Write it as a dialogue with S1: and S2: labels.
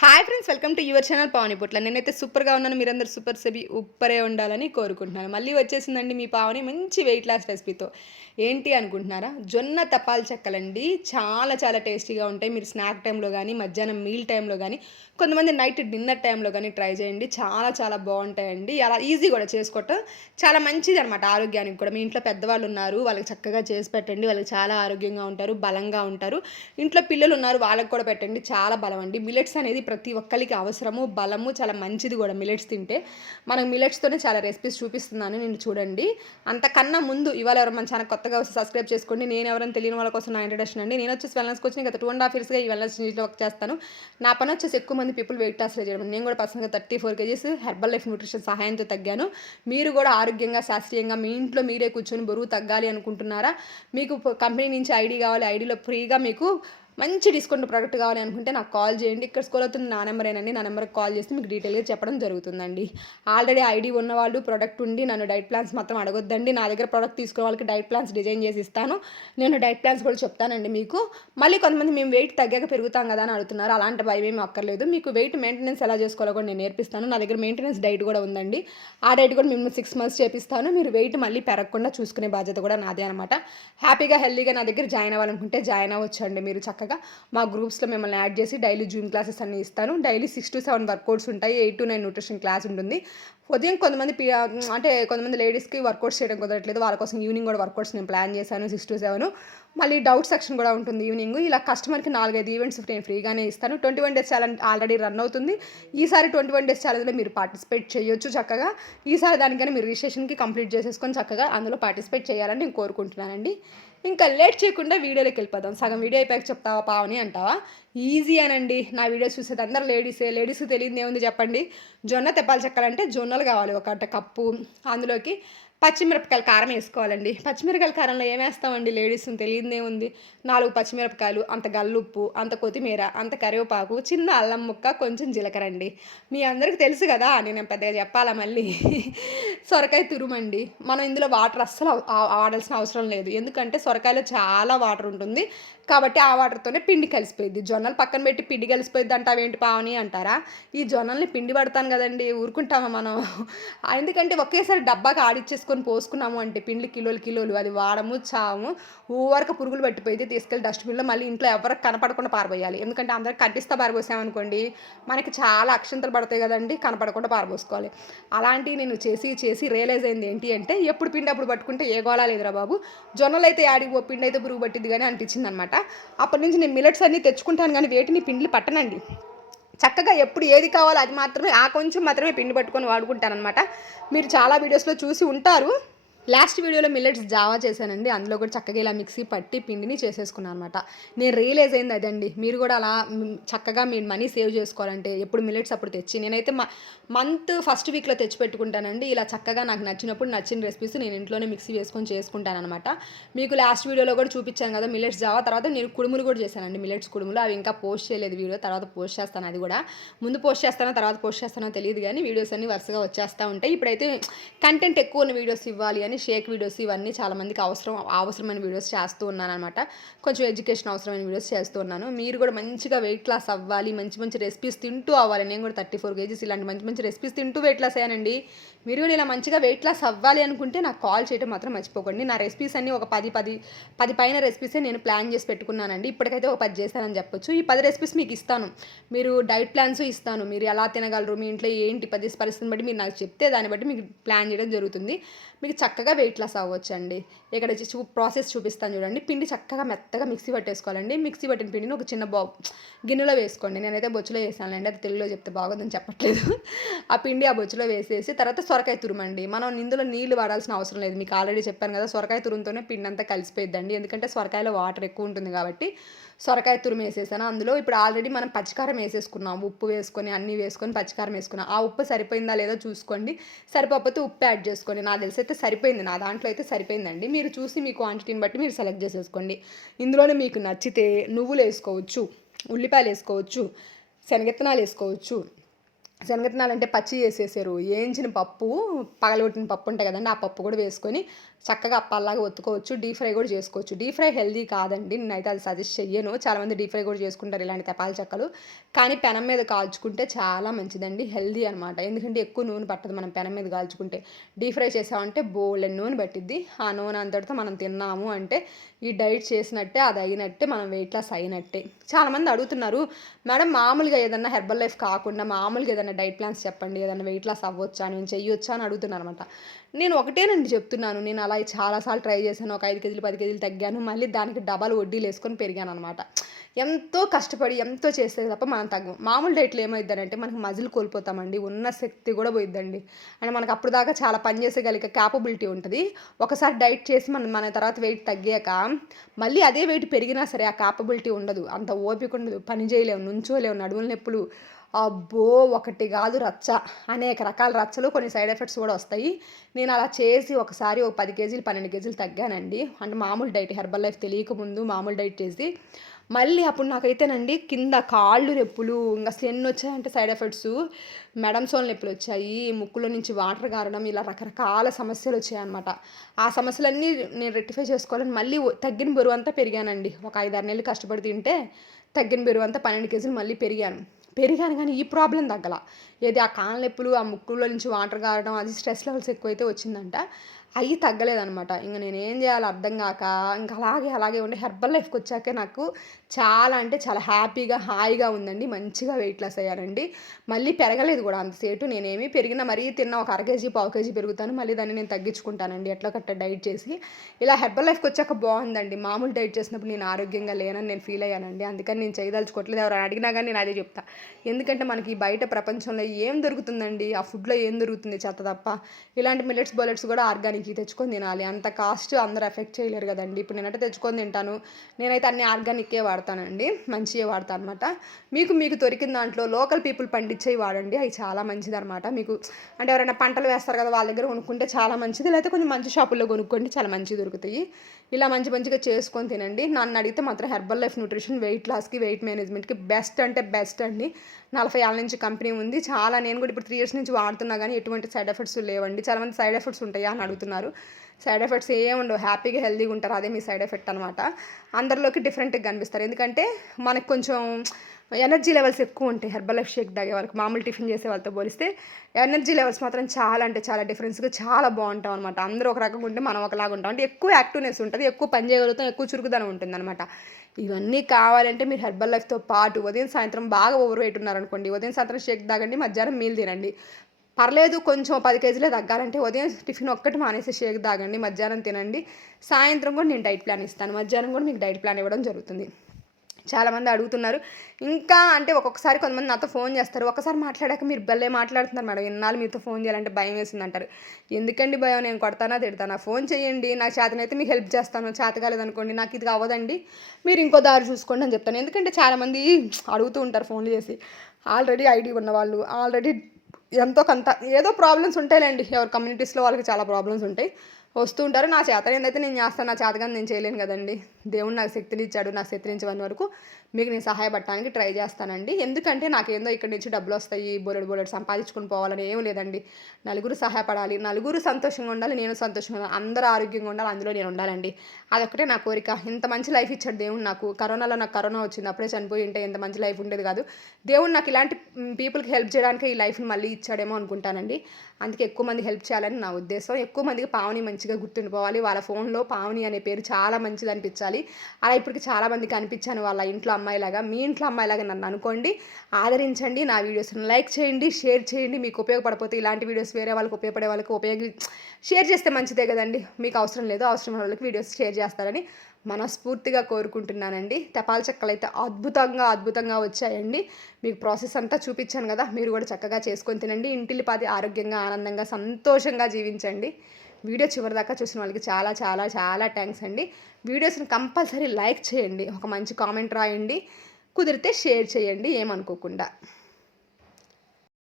S1: Ha! Hi friends welcome to your channel Pavani Putla నేనైతే సూపర్గా ఉన్నాను మీరందరూ సూపర్ సెబి ఉప్పరే ఉండాలని కోరుకుంటున్నాను. మళ్ళీ వచ్చేసిందండి మీ పావని మంచి వెయిట్ లాస్ రెసిపీతో ఏంటి అనుకుంటున్నారా? జొన్న తపాల్ చెక్కలండి. చాలా చాలా టేస్టీగా ఉంటాయి. మీరు స్నాక్ టైంలో కానీ మధ్యాహ్నం మీల్ టైంలో కానీ కొంతమంది నైట్ డిన్నర్ టైంలో కానీ ట్రై చేయండి. చాలా చాలా బాగుంటాయండి. అలా ఈజీ కూడా చేసుకోవటం చాలా మంచిది అనమాట ఆరోగ్యానికి కూడా. మీ ఇంట్లో పెద్దవాళ్ళు ఉన్నారు వాళ్ళకి చక్కగా చేసి పెట్టండి. వాళ్ళకి చాలా ఆరోగ్యంగా ఉంటారు బలంగా ఉంటారు. ఇంట్లో పిల్లలు ఉన్నారు వాళ్ళకి కూడా పెట్టండి. చాలా బలం అండి. మిలెట్స్ అనేది ప్రతి ప్రతి ఒక్కరికి అవసరము బలము చాలా మంచిది కూడా మిలెట్స్ తింటే. మనం మిలెట్స్తోనే చాలా రెసిపీస్ చూపిస్తున్నాను నేను చూడండి. అంతకన్నా ముందు ఇవాళ ఎవరు మన ఛానల్ కొత్తగా వచ్చి సబ్స్క్రైబ్ చేసుకోండి. నేను ఎవరైనా తెలియని వాళ్ళ కోసం నా ఇంట్రడక్షన్ అండి. నేను వచ్చేసి వెల్నెస్ కోచింగ్ గత టూ అండ్ హాఫ్ ఇయర్స్గా ఈ వెల్నెస్ ఇంజిట్లో వర్క్ చేస్తాను. నా పని వచ్చేసి ఎక్కువ మంది పీపుల్ వెయిట్ లాస్ చేయడం. నేను కూడా పర్సనల్గా thirty four kgs herbalife nutrition సహాయంతో తగ్గాను. మీరు కూడా ఆరోగ్యంగా శాస్త్రీయంగా మీ ఇంట్లో మీరే కూర్చొని బరువు తగ్గాలి అనుకుంటున్నారా? మీకు కంపెనీ నుంచి ఐడి కావాలి ఐడిలో ఫ్రీగా మీకు మంచి డిస్కౌంట్ ప్రోడక్ట్ కావాలి అనుకుంటే నాకు కాల్ చేయండి. ఇక్కడ స్కూల్ అవుతుంది నా నెంబరేనండి. నా నెంబర్కి కాల్ చేసి మీకు డీటెయిల్గా చెప్పడం జరుగుతుందండి. ఆల్రెడీ ఐడి ఉన్న వాళ్ళు ప్రోడక్ట్ ఉండి నన్ను డైట్ ప్లాన్స్ మాత్రం అడగొద్దండి. నా దగ్గర ప్రోడక్ట్ తీసుకునే వాళ్ళకి డైట్ ప్లాన్స్ డిజైన్ చేసి ఇస్తాను. నేను డైట్ ప్లాన్స్ కూడా చెప్తానండి మీకు. మళ్ళీ కొంతమంది మేము వెయిట్ తగ్గాక పెరుగుతాం కదా అని అడుగుతున్నారు. అలాంటి భయం ఏమి అక్కర్లేదు. మీకు వెయిట్ మెయింటెనెన్స్ ఎలా చేసుకోవాలో కూడా నేను నేర్పిస్తాను. నా దగ్గర మెయింటెనెన్స్ డైట్ కూడా ఉందండి. ఆ డైట్ కూడా మిమ్మల్ని సిక్స్ మంత్స్ చేపిస్తాను. మీరు వెయిట్ మళ్ళీ పెరగకుండా చూసుకునే బాధ్యత కూడా నాదే అనమాట హ్యాపీగా హెల్దీగా నా దగ్గర జాయిన్ అవ్వాలనుకుంటే జాయిన్ అవ్వచ్చండి మీరు. చక్కగా మా గ్రూప్స్లో మిమ్మల్ని యాడ్ చేసి డైలీ జూమ్ క్లాసెస్ అన్ని ఇస్తాను. Daily six to seven workouts ఉంటాయి. Eight to nine nutrition class ఉంటుంది. ఉదయం కొంతమంది పి అంటే కొంతమంది లేడీస్కి వర్కౌట్స్ చేయడం కుదరట్లేదు. వాళ్ళ కోసం ఈవినింగ్ కూడా వర్కౌట్స్ నేను ప్లాన్ చేశాను సిక్స్ టు సెవెన్. మళ్ళీ డౌట్ సెక్షన్ కూడా ఉంటుంది ఈవినింగ్. ఇలా కస్టమర్కి నాలుగైదు ఈవెంట్స్ నేను ఫ్రీగానే ఇస్తాను. Twenty one days challenge already run అవుతుంది. ఈసారి ట్వంటీ వన్ డేస్ ఛాలెంజ్లో మీరు పార్టిసిపేట్ చేయొచ్చు చక్కగా. ఈసారి దానికైనా మీరు రిజిస్ట్రేషన్కి కంప్లీట్ చేసేసుకొని చక్కగా అందులో పార్టిసిపేట్ చేయాలని నేను కోరుకుంటున్నానండి. ఇంకా లేట్ చేయకుండా వీడియోలోకి వెళ్ళిపోదాం. సగం వీడియో అయిపోయాక చెప్తావా పావని అంటావా? ఈజీ అనండి. నా వీడియోస్ చూసేది అందరు లేడీసే. లేడీస్ తెలియదు ఏముంది చెప్పండి? జొన్న తెప్పాలు చెక్కాలంటే జొన్నలు కావాలి. ఒక కప్పు అందులోకి పచ్చిమిరపకాయలు కారం వేసుకోవాలండి. పచ్చిమిరపకాయల కారంలో ఏమేస్తామండి లేడీస్ తెలియదే ఉంది నాలుగు పచ్చిమిరపకాయలు అంత గల్లుప్పు అంత కొత్తిమీర అంత కరివేపాకు చిన్న అల్లం ముక్క కొంచెం జీలకర్ర అండి. మీ అందరికీ తెలుసు కదా నేను పెద్దగా చెప్పాలా మళ్ళీ? సొరకాయ తురుమండి. మనం ఇందులో వాటర్ అస్సలు వాడాల్సిన అవసరం లేదు. ఎందుకంటే సొరకాయలో చాలా వాటర్ ఉంటుంది. కాబట్టి ఆ వాటర్తోనే పిండి కలిసిపోయింది జొన్నలు పక్కన పెట్టి పిండి కలిసిపోయింది అంటావేంటి పావని అంటారా? ఈ జొన్నల్ని పిండి పడతాను కదండి ఊరుకుంటామా మనం? ఎందుకంటే ఒకేసారి డబ్బాకి ఆడిచ్చేసుకొని పోసుకున్నాము అంటే పిండి కిలోలు కిలోలు అది వాడము చాము ఊవరకు పురుగులు పట్టిపోయితే తీసుకెళ్ళి డస్ట్బిన్లో మళ్ళీ ఇంట్లో ఎవరికి కనపడకుండా పారబోయాలి. ఎందుకంటే అందరికి కట్టిస్తా పారబోసామనుకోండి మనకి చాలా అక్షంతలు పడతాయి కదండి కనపడకుండా పారబోసుకోవాలి. అలాంటివి నేను చేసి చేసి రియలైజ్ అయింది ఏంటి అంటే ఎప్పుడు పిండి అప్పుడు పట్టుకుంటే ఏ గోళ లేదురా బాబు. జొన్నలు అయితే ఆడికి పిండి అయితే పురుగు పట్టింది కానీ అనిపించింది అనమాట అప్పటి నుంచి నేను మిలెట్స్ అన్నీ తెచ్చుకుంటాను కానీ వేటిని పిండ్లు పట్టనండి. చక్కగా ఎప్పుడు ఏది కావాలో అది మాత్రమే ఆ కొంచెం మాత్రమే పిండి పట్టుకొని వాడుకుంటానమాట మీరు చాలా వీడియోస్లో చూసి ఉంటారు. లాస్ట్ వీడియోలో మిల్లెట్స్ జావా చేశానండి. అందులో కూడా చక్కగా ఇలా మిక్సీ పట్టి పిండిని చేసేసుకున్నాను అనమాట నేను రియలైజ్ అయింది అదండి. మీరు కూడా అలా చక్కగా మీ మనీ సేవ్ చేసుకోవాలంటే ఎప్పుడు మిల్లెట్స్ అప్పుడు తెచ్చి నేనైతే మంత్ ఫస్ట్ వీక్లో తెచ్చి పెట్టుకుంటానండి. ఇలా చక్కగా నాకు నచ్చినప్పుడు నచ్చిన రెసిపీస్ నేను ఇంట్లోనే మిక్సీ వేసుకొని చేసుకుంటాను అనమాట మీకు లాస్ట్ వీడియోలో కూడా చూపించాను కదా మిల్లెట్స్ జావా. తర్వాత నేను కుడుములు కూడా చేశానండి మిల్లెట్స్ కుడుములు. అవి ఇంకా పోస్ట్ చేయలేదు వీడియో. తర్వాత పోస్ట్ చేస్తాను అది కూడా. ముందు పోస్ట్ చేస్తానో తర్వాత పోస్ట్ చేస్తానో తెలియదు కానీ వీడియోస్ అన్ని వరుసగా వచ్చేస్తూ ఉంటాయి. ఇప్పుడైతే కంటెంట్ ఎక్కువ ఉన్న వీడియోస్ ఇవ్వాలి అని షేక్ వీడియోస్ ఇవన్నీ చాలామందికి అవసరం అవసరమైన వీడియోస్ చేస్తూ ఉన్నాను అనమాట కొంచెం ఎడ్యుకేషన్ అవసరమైన వీడియోస్ చేస్తూ ఉన్నాను. మీరు కూడా మంచిగా వెయిట్ లాస్ అవ్వాలి మంచి మంచి రెసిపీస్ తింటూ అవ్వాలి. నేను కూడా థర్టీ ఫోర్ కేజీస్ ఇలాంటి మంచి మంచి రెసిపీస్ తింటూ వెయిట్ లాస్ అయ్యానండి. మీరు కూడా ఇలా మంచిగా వెయిట్ లాస్ అవ్వాలి అనుకుంటే నాకు కాల్ చేయడం మాత్రం మర్చిపోకండి. నా రెసిపీస్ అన్నీ ఒక పది పది పది పైన రెసిపీసే నేను ప్లాన్ చేసి పెట్టుకున్నానండి. ఇప్పటికైతే ఒక పది చేశానని చెప్పొచ్చు. ఈ పది రెసిపీస్ మీకు ఇస్తాను. మీరు డైట్ ప్లాన్స్ ఇస్తాను. మీరు ఎలా తినగలరు మీ ఇంట్లో ఏంటి పది పరిస్థితిని బట్టి మీరు నాకు చెప్తే దాన్ని బట్టి మీకు ప్లాన్ చేయడం జరుగుతుంది. మీకు చక్కగా వెయిట్ లాస్ అవ్వచ్చు అండి ఇక్కడ చూ ప్రాసెస్ చూపిస్తాను చూడండి. పిండి చక్కగా మెత్తగా మిక్సీ పట్టేసుకోవాలండి. మిక్సీ పట్టిన పిండిని ఒక చిన్న బా గిన్నెలో వేసుకోండి. నేనైతే బొచ్చులో వేసానండి అది తెలుగులో చెప్తే బాగోదని చెప్పట్లేదు. ఆ పిండి ఆ బొచ్చులో వేసేసి తర్వాత సొరకాయ తురుమండి. మనం ఇందులో నీళ్ళు వాడాల్సిన అవసరం లేదు. మీకు ఆల్రెడీ చెప్పాను కదా సొరకాయ తురుముతోనే పిండి అంతా కలిసిపోయిద్దండి. ఎందుకంటే సొరకాయలో వాటర్ ఎక్కువ ఉంటుంది కాబట్టి సొరకాయ తురుము వేసేసాను. అందులో ఇప్పుడు ఆల్రెడీ మనం పచ్చికారం వేసేసుకున్నాం. ఉప్పు వేసుకొని అన్నీ వేసుకొని పచ్చికారం వేసుకున్నాం. ఆ ఉప్పు సరిపోయిందా లేదో చూసుకోండి. సరిపోతే ఉప్పు యాడ్ చేసుకోండి. నాకు తెలిసి అయితే సరిపోయింది. నా దాంట్లో అయితే సరిపోయిందండి. మీరు చూసి మీ క్వాంటిటీని బట్టి మీరు సెలెక్ట్ చేసేసుకోండి ఇందులోనే మీకు నచ్చితే నువ్వులు వేసుకోవచ్చు ఉల్లిపాయలు వేసుకోవచ్చు శనగెత్తనాలు వేసుకోవచ్చు శనగతినాలంటే పచ్చి చేసేసారు. వేయించిన పప్పు పగలగొట్టిన పప్పు ఉంటాయి కదండి ఆ పప్పు కూడా వేసుకొని చక్కగా అప్పల్లాగా ఒత్తుకోవచ్చు. డీప్ ఫ్రై కూడా చేసుకోవచ్చు. డీప్ ఫ్రై హెల్దీ కాదండి నేనైతే అది సజెస్ట్ చెయ్యను. చాలామంది డీప్ ఫ్రై కూడా చేసుకుంటారు ఇలాంటి తెపాల చెక్కలు. కానీ పెనం మీద కాల్చుకుంటే చాలా మంచిదండి హెల్దీ అనమాట ఎందుకంటే ఎక్కువ నూనె పట్టదు మనం పెనం మీద కాల్చుకుంటే. డీప్ ఫ్రై చేసామంటే బోల్డ్ నూనె పట్టిద్ది. ఆ నూనె అంతటితో మనం తిన్నాము అంటే ఈ డైట్ చేసినట్టే అది అయినట్టే మనం వెయిట్ లాస్ అయినట్టే. చాలామంది అడుగుతున్నారు మేడం మామూలుగా ఏదన్నా హెర్బల్ లైఫ్ కాకుండా మామూలుగా ఏదైనా డైట్ ప్లాన్స్ చెప్పండి ఏదైనా వెయిట్ లాస్ అవ్వచ్చా నేను చెయ్యొచ్చా అని అడుగుతున్నాను అనమాట నేను ఒకటేనండి చెప్తున్నాను నేను అలా చాలాసార్లు ట్రై చేశాను ఒక ఐదు కేజీలు పది కేజీలు తగ్గాను మళ్ళీ దానికి డబల్ వడ్డీలు వేసుకొని పెరిగాను అనమాట ఎంతో కష్టపడి ఎంతో చేస్తే తప్ప మనం తగ్గం. మామూలు డైట్లు ఏమవుతుందంటే మనకి మజిల్ కోల్పోతామండి ఉన్న శక్తి కూడా పోయిద్దండి. అండ్ మనకు అప్పుడు దాకా చాలా పని చేసేయగలిగే క్యాపబిలిటీ ఉంటుంది. ఒకసారి డైట్ చేసి మనం మన తర్వాత వెయిట్ తగ్గాక మళ్ళీ అదే వెయిట్ పెరిగినా సరే ఆ క్యాపబిలిటీ ఉండదు. అంత ఓపిక ఉండదు పని చేయలేము నుంచోలేము నడుముల నొప్పులు అబ్బో ఒకటి కాదు రచ్చ. అనేక రకాల రచ్చలు కొన్ని సైడ్ ఎఫెక్ట్స్ కూడా వస్తాయి. నేను అలా చేసి ఒకసారి ఒక పది కేజీలు పన్నెండు కేజీలు తగ్గానండి. అంటే మామూలు డైట్ హెర్బల్ లైఫ్ తెలియక ముందు మామూలు డైట్ చేసి. మళ్ళీ అప్పుడు నాకైతేనండి కింద కాళ్ళు నొప్పులు ఇంకా అసలు ఎన్ని వచ్చాయంటే సైడ్ ఎఫెక్ట్స్ మెడమ్సోల్ నొప్పులు వచ్చాయి ముక్కులో నుంచి వాటర్ కారడం ఇలా రకరకాల సమస్యలు వచ్చాయన్నమాట. ఆ సమస్యలన్నీ నేను రెక్టిఫై చేసుకోవాలని మళ్ళీ తగ్గిన బరువు అంతా పెరిగానండి. ఒక ఐదారు నెలలు కష్టపడి తింటే తగ్గిన బరువు అంతా పన్నెండు కేజీలు మళ్ళీ పెరిగాను. పెరిగాను కానీ ఈ ప్రాబ్లం తగ్గల. ఏది ఆ కాళ్ళ నొప్పులు ఆ ముక్కులో నుంచి వాటర్ కారడం అది స్ట్రెస్ లెవెల్స్ ఎక్కువైతే వచ్చిందంట. అవి తగ్గలేదనమాట ఇంకా నేను ఏం చేయాలో అర్థం కాక ఇంకా అలాగే అలాగే ఉండే హెర్బల్ లైఫ్కి వచ్చాకే నాకు చాలా అంటే చాలా హ్యాపీగా హాయిగా ఉందండి. మంచిగా వెయిట్ లాస్ అయ్యానండి. మళ్ళీ పెరగలేదు కూడా అంతసేటు. నేనేమి పెరిగిన మరీ తిన్న ఒక అర కేజీ పావు కేజీ పెరుగుతాను. మళ్ళీ దాన్ని నేను తగ్గించుకుంటానండి. ఎట్లా కట్ట డైట్ చేసి. ఇలా హెర్బల్ లైఫ్కి వచ్చాక బాగుందండి. మామూలు డైట్ చేసినప్పుడు నేను ఆరోగ్యంగా లేనని నేను ఫీల్ అయ్యానండి. అందుకని నేను చేయదలుచుకోవట్లేదు. ఎవరు అడిగినా కానీ నేను అదే చెప్తా. ఎందుకంటే మనకి బయట ప్రపంచంలో ఏం దొరుకుతుందండి? ఆ ఫుడ్లో ఏం దొరుకుతుంది చెత్త తప్ప? ఇలాంటి మిల్లెట్స్ బొలెట్స్ కూడా ఆర్గానిక్ తెచ్చుకొని తినాలి. అంత కాస్ట్ అందరూ ఎఫెక్ట్ చేయలేరు కదండి. ఇప్పుడు నేనంటే తెచ్చుకొని తింటాను. నేనైతే అన్ని ఆర్గానిక్కే వాడతానండి. మంచిగా వాడతాను అనమాట మీకు మీకు దొరికిన దాంట్లో లోకల్ పీపుల్ పండించేవి వాడండి. అవి చాలా మంచిది అనమాట మీకు అంటే ఎవరైనా పంటలు వేస్తారు కదా వాళ్ళ దగ్గర కొనుక్కుంటే చాలా మంచిది. లేకపోతే కొంచెం మంచి షాపుల్లో కొనుక్కోండి చాలా మంచిగా దొరుకుతాయి. ఇలా మంచి మంచిగా చేసుకొని తినండి. నన్ను అడిగితే మాత్రం హెర్బల్ లైఫ్ న్యూట్రిషన్ వెయిట్ లాస్కి వెయిట్ మేనేజ్మెంట్కి బెస్ట్ అంటే బెస్ట్ అండి. నలభై ఏళ్ళ నుంచి కంపెనీ ఉంది. చాలా నేను కూడా ఇప్పుడు త్రీ ఇయర్స్ నుంచి వాడుతున్నా కానీ ఎటువంటి సైడ్ ఎఫెక్ట్స్ లేవండి. చాలామంది సైడ్ ఎఫెక్ట్స్ ఉంటాయా అని అడుగుతున్నారు. సైడ్ ఎఫెక్ట్స్ ఏం ఉండవు. హ్యాపీగా హెల్దీగా ఉంటారు. అదే మీ సైడ్ ఎఫెక్ట్ అనమాట అందరిలోకి డిఫరెంట్గా కనిపిస్తారు. ఎందుకంటే మనకు కొంచెం ఎనర్జీ లెవెల్స్ ఎక్కువ ఉంటాయి. హెర్బల్ లైఫ్ షేక్ తాగే వాళ్ళకి మామూలు టిఫిన్ చేసే వాళ్ళతో పోలిస్తే ఎనర్జీ లెవెల్స్ మాత్రం చాలా అంటే చాలా డిఫరెన్స్గా చాలా బాగుంటాం అనమాట అందరూ ఒక రకంగా ఉంటే మనం ఒకలాగా ఉంటాం. అంటే ఎక్కువ యాక్టివ్నెస్ ఉంటుంది ఎక్కువ పని చేయగలుగుతాం ఎక్కువ చురుకుదనం ఉంటుంది అనమాట ఇవన్నీ కావాలంటే మీరు హెర్బల్ లైఫ్తో పాటు ఉదయం సాయంత్రం బాగా ఓవర్ వెయిట్ ఉన్నారనుకోండి ఉదయం సాయంత్రం షేక్ తాగండి మధ్యాహ్నం మీల్ తినండి. పర్లేదు కొంచెం పది కేజీలే తగ్గాలంటే ఉదయం టిఫిన్ ఒక్కటి మానేసి షేక్ తాగండి మధ్యాహ్నం తినండి. సాయంత్రం కూడా నేను డైట్ ప్లాన్ ఇస్తాను. మధ్యాహ్నం కూడా మీకు డైట్ ప్లాన్ ఇవ్వడం జరుగుతుంది. చాలామంది అడుగుతున్నారు. ఇంకా అంటే ఒక్కొక్కసారి కొంతమంది నాతో ఫోన్ చేస్తారు. ఒకసారి మాట్లాడాక మీరు భలే మాట్లాడుతున్నారు మేడం. ఎన్నాళ్ళు మీతో ఫోన్ చేయాలంటే భయం వేసింది అంటారు. ఎందుకండి భయం? నేను కొడతానా తిడతానా? ఫోన్ చేయండి. నాకు చేతనైతే మీకు హెల్ప్ చేస్తాను. చేత కాలేదనుకోండి నాకు ఇది అవ్వదండి. మీరు ఇంకో దారి చూసుకోండి అని చెప్తాను. ఎందుకంటే చాలామంది అడుగుతూ ఉంటారు ఫోన్లు చేసి. ఆల్రెడీ ఐడి ఉన్నవాళ్ళు ఆల్రెడీ ఎంతో కొంత ఏదో ప్రాబ్లమ్స్ ఉంటాయిలేండి. ఎవరి కమ్యూనిటీస్లో వాళ్ళకి చాలా ప్రాబ్లమ్స్ ఉంటాయి. వస్తూ ఉంటారు. నా చేత ఏందైతే నేను చేస్తాను. నా చేతగా నేను చేయలేను కదండి. దేవుడు నాకు శక్తిని ఇచ్చాడు. నాకు శక్తిని ఇచ్చేవని వరకు మీకు నేను సహాయపడటానికి ట్రై చేస్తానండి. ఎందుకంటే నాకేందో ఇక్కడి నుంచి డబ్బులు వస్తాయి బోలెడు బోలెడు సంపాదించుకుని పోవాలని ఏం లేదండి. నలుగురు సహాయపడాలి నలుగురు సంతోషంగా ఉండాలి నేను సంతోషంగా ఉండాలి అందరూ ఆరోగ్యంగా ఉండాలి అందులో నేను ఉండాలండి. అదొక్కటే నా కోరిక. ఇంత మంచి లైఫ్ ఇచ్చాడు దేవుడు నాకు. కరోనాలో నాకు కరోనా వచ్చింది అప్పుడే చనిపోయి ఉంటే ఇంత మంచి లైఫ్ ఉండేది కాదు. దేవుడు నాకు ఇలాంటి పీపుల్కి హెల్ప్ చేయడానికి ఈ లైఫ్ని మళ్ళీ ఇచ్చాడేమో అనుకుంటానండి. అందుకే ఎక్కువ మంది హెల్ప్ చేయాలని నా ఉద్దేశం. ఎక్కువ మందికి పావని మంచిగా గుర్తుండిపోవాలి. వాళ్ళ ఫోన్లో పావని అనే పేరు చాలా మంచిది అనిపించాలి అలా ఇప్పటికి చాలా మందికి అనిపించాను వాళ్ళ ఇంట్లో అమ్మాయిలాగా మీ ఇంట్లో అమ్మాయిలాగా నన్ను అనుకోండి ఆదరించండి నా వీడియోస్ని లైక్ చేయండి షేర్ చేయండి మీకు ఉపయోగపడిపోతే ఇలాంటి వీడియోస్ వేరే వాళ్ళకి ఉపయోగపడే వాళ్ళకి ఉపయోగి షేర్ చేస్తే మంచిదే కదండి. మీకు అవసరం లేదు అవసరం వాళ్ళకి వీడియోస్ షేర్ చేస్తారని మనస్ఫూర్తిగా కోరుకుంటున్నానండి. తపాల్ చెక్కలు అయితే అద్భుతంగా అద్భుతంగా వచ్చాయండి. మీకు ప్రాసెస్ అంతా చూపించాను కదా మీరు కూడా చక్కగా చేసుకొని తినండి. ఇంటిల్లిపాది ఆరోగ్యంగా ఆనందంగా సంతోషంగా జీవించండి. వీడియో చివరిదాకా చూసిన వాళ్ళకి చాలా చాలా చాలా థ్యాంక్స్ అండి. వీడియోస్ని కంపల్సరీ లైక్ చేయండి. ఒక మంచి కామెంట్ రాయండి. కుదిరితే షేర్ చేయండి. ఏమనుకోకుండా.